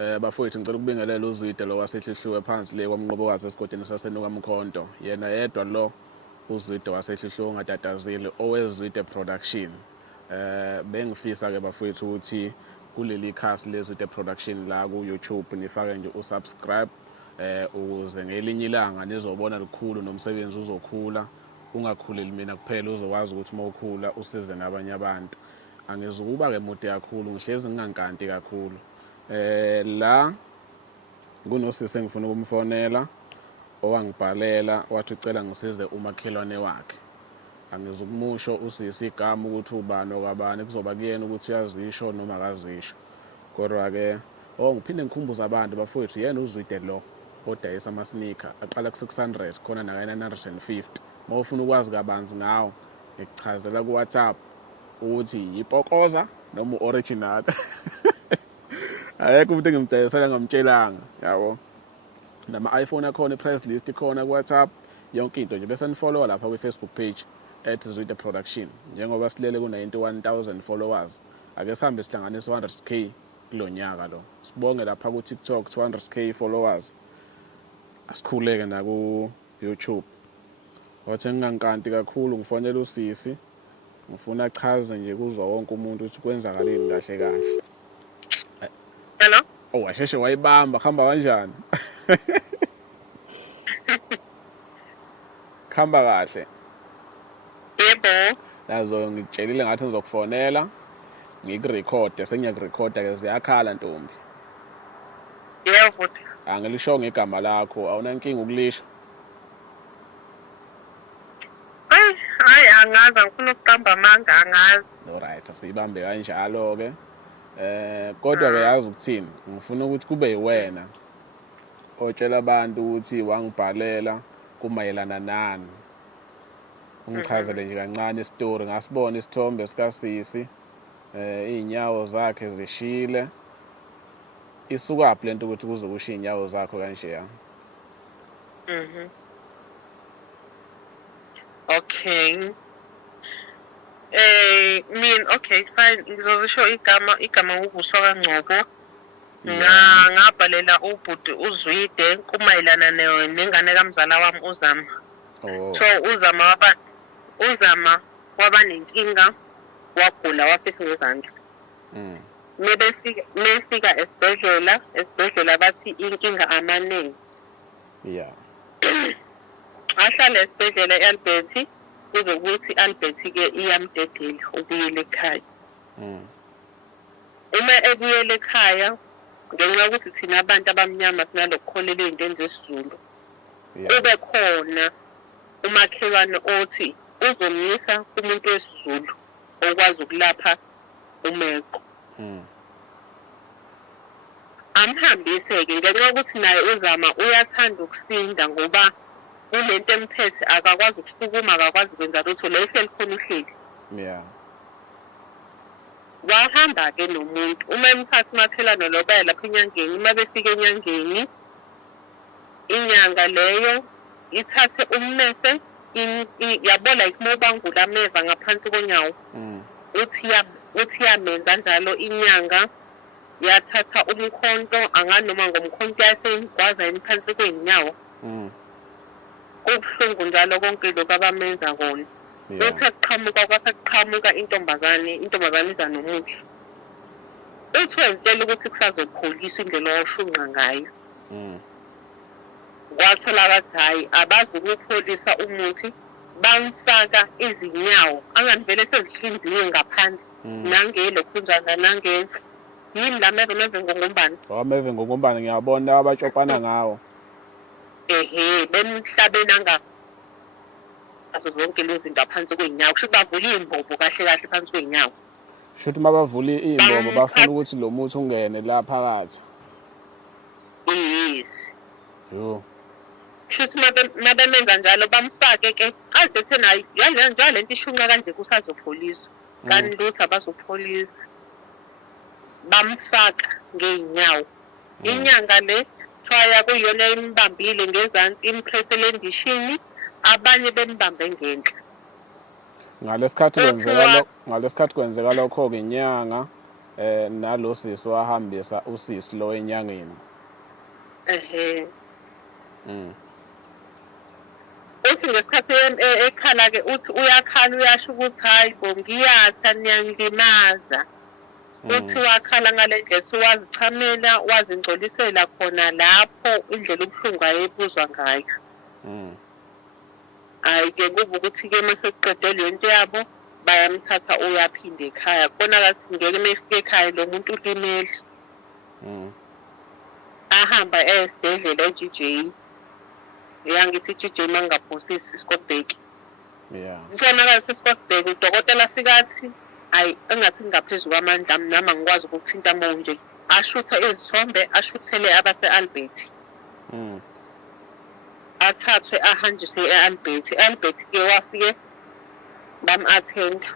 Bafowethu ngicela ukubingelela uZwide lo wasehlihliwe phansi le kwamnqobokazi esigodini saseNukamkhonto. Yena yedwa lo uZwide wasehlihliwe ongatatazile owezwide production. Bengifisa ke bafowethu ukuthi kuleli khasi lezwide production la ku YouTube nifake nje usubscribe ukuze ngelinye ilanga nizobona likhulu nomsebenzi uzokhula. Ungakhuleli mina kuphela uzokwazi ukuthi mawukhula usize nabanye abantu. Angizukuba ke mude kakhulu ngihlezi ngingankanti kakhulu. La kunosisi engifuna ukumfonela owangibhalela wathi ucela ngisize umakhelwane wakhe. Angizukumusho usisi igama ukuthi ubani okwabani kuzoba kuyena ukuthi uyazisho noma akazisho. Kodwa ke ngiphinde ngikhumbuza abantu bafowethu yena uZwide lo odayisa ama-sneaker aqala ku-600 khona naka-950. Mawufuna ukwazi kabanzi ngawo ngikuchazela ku-WhatsApp ukuthi yipokoza noma u-original. Ayekho umuntu engimdayisela ngamtshelanga yabo. Nama-iPhone akhona i-price list ikhona ku-WhatsApp yonke into nje bese nifollow lapha kwi-Facebook page @Zwide Production. Njengoba silele ku-91,000 followers ake sihambe sihlanganise 100k kulonyaka lo. Sibonge lapha ku-TikTok 200k followers. Asikhuleke na ku YouTube. Wathi ngingankanti kakhulu ngifonela usisi. Ngifuna achaze nje kuzwa wonke umuntu ukuthi kwenzakaleni kahle kahle. Hello? Washeshe wayibamba khamba kanjani? Khamba kahle. Yebo. Nazo ngikutshelile ngathi ngizokufonela ngikurekhode sengiyakurekhoda ke ziyakhala ntombi. Yebo futhi. Angilisho ngegama lakho awunankinga ukulisho. Hayi angazi ngifuna ukuqamba amanga angazi. Alright asiyibambe kanjalo ke. Kodwa ke yazi ukuthini ngifuna ukuthi kube yiwena otshela abantu ukuthi wangibhalela kumayelana nani. Ungichazele nje kancane istory ngasibona isithombe sikasisi inyawo zakhe zishile. Isukaphi lento ukuthi kuze kushiye inyawo zakho kanje? Okay. Okay fine ngizosho igama uBuswa kaNgcobo. Ngabhalela ubhuti uZwide kumayelana nengane kamzala wami uZama. So uZama waba nenkinga wagula wafihlwa ngezandla. Mefika esibhedlela bathi inkinga amaningi. Yeah. Ahlala esibhedlela eAlberti kuze kuthi iAlberti ke iyamdedela ubuyele ekhaya. Uma ebuyele ekhaya ngenxa yokuthi thina abantu abamnyama sinalokukholela ezintweni zesiZulu. Kube khona umakhelwane othi uzomyisa kumuntu wesiZulu okwazi ukulapha umeko. Amhambise ke ngenxa yokuthi naye uZama uyathanda ukusinda ngoba kulento emphethe akakwazi ukusukuma akakwazi ukwenza lutho lehle likhona uhleli. Yeah. Wahamba ke nomuntu uma emthatha umakhelwane lo baya lapha enyangeni uma befika enyangeni inyanga leyo ithathe ummese yabona ikubangula ameva ngaphansi konyawo. Uthi yamenza njalo inyanga yathatha umkhonto anganoma ngomkhonto yasengwaza emphansi kweinyawo. Kubuhlungu njalo konke lokho abamenza kona. Uthe kuqhamuka intombazane iza nomuthi. Uthi wenzela ukuthi kusazopholiswa indlela oshunqa ngayo. Kwathola bathi hayi abazi ukupholisa umuthi bamfaka izinyawo angavele sezihlinziwe ngaphandle nangelo khunjana nangenza yini lameve ngokumbani. Wameve ngokumbani ngiyabona abatshopana ngawo. Bemhlabena azo zonke lezi zinto aphansi kweinyawo kusho bavula imbobo kahle kahle phansi kweinyawo. Shuthi mabavula imbobo bafuna ukuthi lo muthi ungene la phakathi. Yes. Yo. Shuthi mabemenza njalo bamfake ke azethe nayo njalo lento ishunqa kanje kusazopholiswa. Kanti lutho abazopholisa. Bamfaka ngeinyawo. Inyanga le faya kuyona imbambile ngezansi impressele endishini abanye bembambe ngenhla. Ngalesikhathi kwenzeka lokho ke inyanga nalo sisi wahambisa usisi lo enyangeni. Uthi ngesikhathi ekhala-ke uthi uyakhala uyasho ukuthi hayi bo ngiyasha niyangilimaza. Uthi wakhala ngale ndlela wazichamela wazingcolisela khona lapho indlela ubuhlungu ayebuzwa ngayo. Hhayi-ke kuba ukuthi-ke uma sekuqede leyo nto yabo bayamthatha uyaphinde ekhaya. Kubonakala ukuthi ngeke uma efika ekhaya lo muntu ulimele. Ahamba esibhedlela e-GJ. Yangithi i-GJ uma ngingaphosisi iSkobheki. Kubonakala ukuthi iSkobheki udokotela afika athi hayi engathi ngingaphezu kwamandla ami nami angikwazi ukuthinta monje. Ashuthe izithombe ashuthele abase-Albert. Athathwe ahanjiswe e-Albert. E-Albert-ke wafike bam-athenda.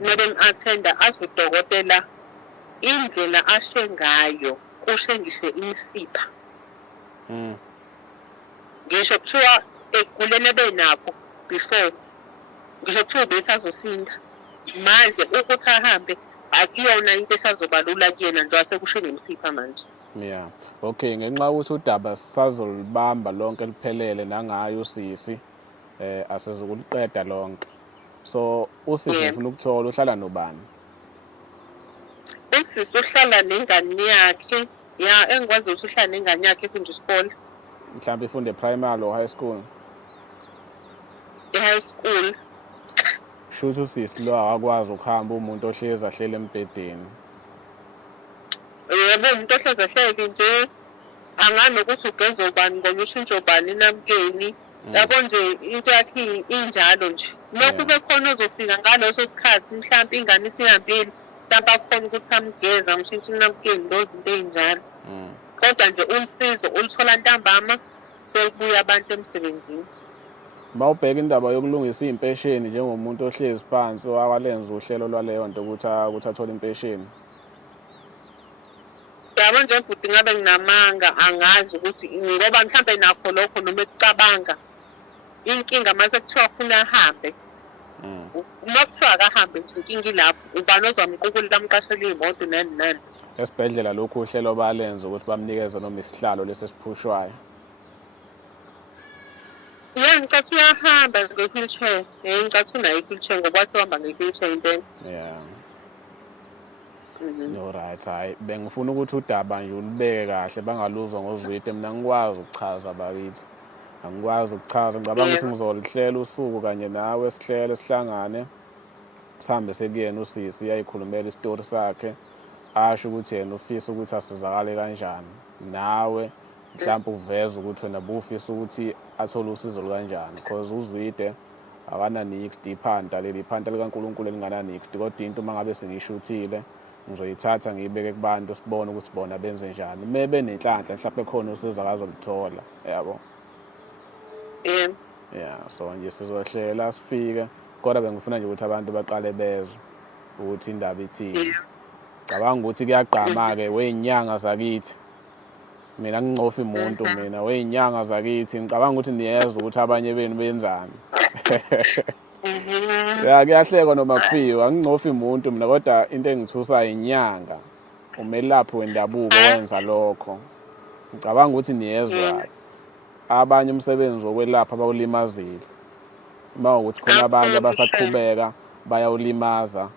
Uma bem-athenda azi udokotela indlela ashe ngayo kushe ngisho imisipha. Ngisho kuthiwa eguleni ebenakho before ngisho kuthiwa besazosinda manje ukuthi ahambe akuyona into esazoba lula kuyena nje wasekushe ngemisipha manje. Okay, ngenxa ukuthi udaba sazolibamba lonke liphelele nangayo usisi asizukuliqeda lonke. So usisi ufuna ukuthola uhlala nobani? Usisi uhlala nengane yakhe. Engikwazi ukuthi uhlala nengane yakhe efunda isikole. Mhlawumbe ifunde primary or high school? E-high school. Shuthi usisi lo akakwazi ukuhamba umuntu ohlezi ahlele embhedeni. Yebo umuntu ohlezi ahlele nje angani ukuthi ugeza ubani ngoba ushintsho ubani enamkeni. Yabo nje into yakhe injalo nje. Lokhu kube khona ozofika ngaleso sikhathi mhlawumbe ingane isihambile mhlawumbe akhona ukuthi amgeza ngishintshe enamkeni lezo zinto ey'njalo. Kodwa nje usizo ulithola ntambama sekubuya abantu emsebenzini. Uma ubheka indaba yokulungisa iy'mpesheni njengomuntu ohlezi phansi wakalenza uhlelo lwaleyo nto ukuthi athole impesheni. Yabo nje futhi ngabe nginamanga angazi ukuthi ngoba mhlawumbe nakho lokho noma ekucabanga inkinga mase kuthiwa ufuna ahambe. Uma kuthiwa akahambe nje inkinga ilapho ubani ozamqukula kamqashela iy'moto nani nani. Esibhedlela lokhu uhlelo balenza ukuthi bamnikeze noma isihlalo lesi esiphushwayo. Ngicathu uyahamba nge-wheelchair. Ngicathu unayo i-wheelchair ngoba wathi uhamba nge-wheelchair impela. Alright, hayi bengifuna ukuthi udaba nje ulibeke kahle bangaluzwa ngozwide. Mina ngikwazi ukuchaza bakithi. Angikwazi ukuchaza ngicabanga ukuthi ngizolihlela usuku kanye nawe sihlele sihlangane sihambe sekuyena usisi yayikhulumela isitori sakhe asho ukuthi yena ufisa ukuthi asizakale kanjani nawe mhlawumbe uveze ukuthi wena bufisa ukuthi athole usizo kanjani because uzwide akananix iphanta leli phanta likaNkulunkulu elingananix kodwa into uma ngabe sengishuthile ngizoyithatha ngiyibeke kubantu sibone ukuthi bona benze njani mebe nenhlanhla mhlawumbe khona usizo akazolithola yabo. So nje sizohlela sifike kodwa bengifuna nje ukuthi abantu baqale bezwe ukuthi indaba ithini. Cabanga ukuthi kuyagqama-ke weyinyanga zakithi mina ngincofa umuntu mina weyinyanga zakithi ngicabanga ukuthi niyezwa ukuthi abanye benu benzani. Kuyahleka noma kufiwa angincofi umuntu mina kodwa into engithusayo inyanga umelaphi wendabuko wenza lokho ngicabanga ukuthi niyezwa abanye umsebenzi wokwelapha bawulimazile uma ukuthi khona abanye abasaqhubeka bayawulimaza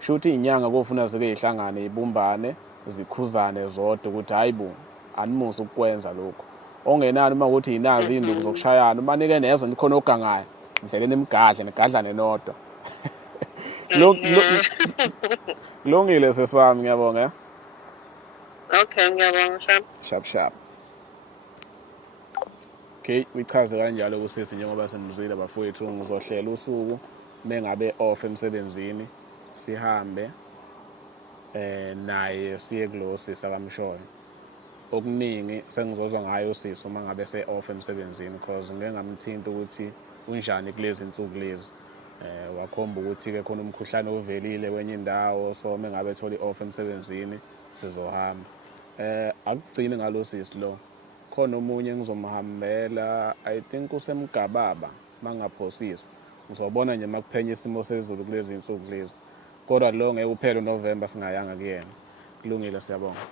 shuthi inyanga kofuna zike ihlangane ibumbane zikhuzane zodwa ukuthi hayibo animusa ukwenza lokho ongenani uma ukuthi inazi induku zokushayana uma nike nezwe nikhona ogangayo ndleleni imgadle negadlane nodwa. Kulungile sesami ngiyabonga. Okay ngiyabonga sharp. Okay, uyichaze kanjalo usisi njengoba senizwile bafowethu ngizohlela usuku mengabe off emsebenzini sihambe naye siye kulo sisi akamshoyo. Okuningi sengizozwa ngayo usisi uma ngabe se-off emsebenzini because ngeke ngamthinta ukuthi unjani kulezi insuku lezi. Wakhomba ukuthi-ke khona umkhuhlane ovelile kwenye indawo so mengabe ethole off emsebenzini sizohamba. Akugcine ngalo sisi lo. Khona omunye engizomhambela I think usemgababa mangaphosisi ngizobona nje makuphenya isimo sezulu kulezi insuku lezi kodwa lo ngeke uphele uNovember singayanga kuyena. Kulungile, siyabonga.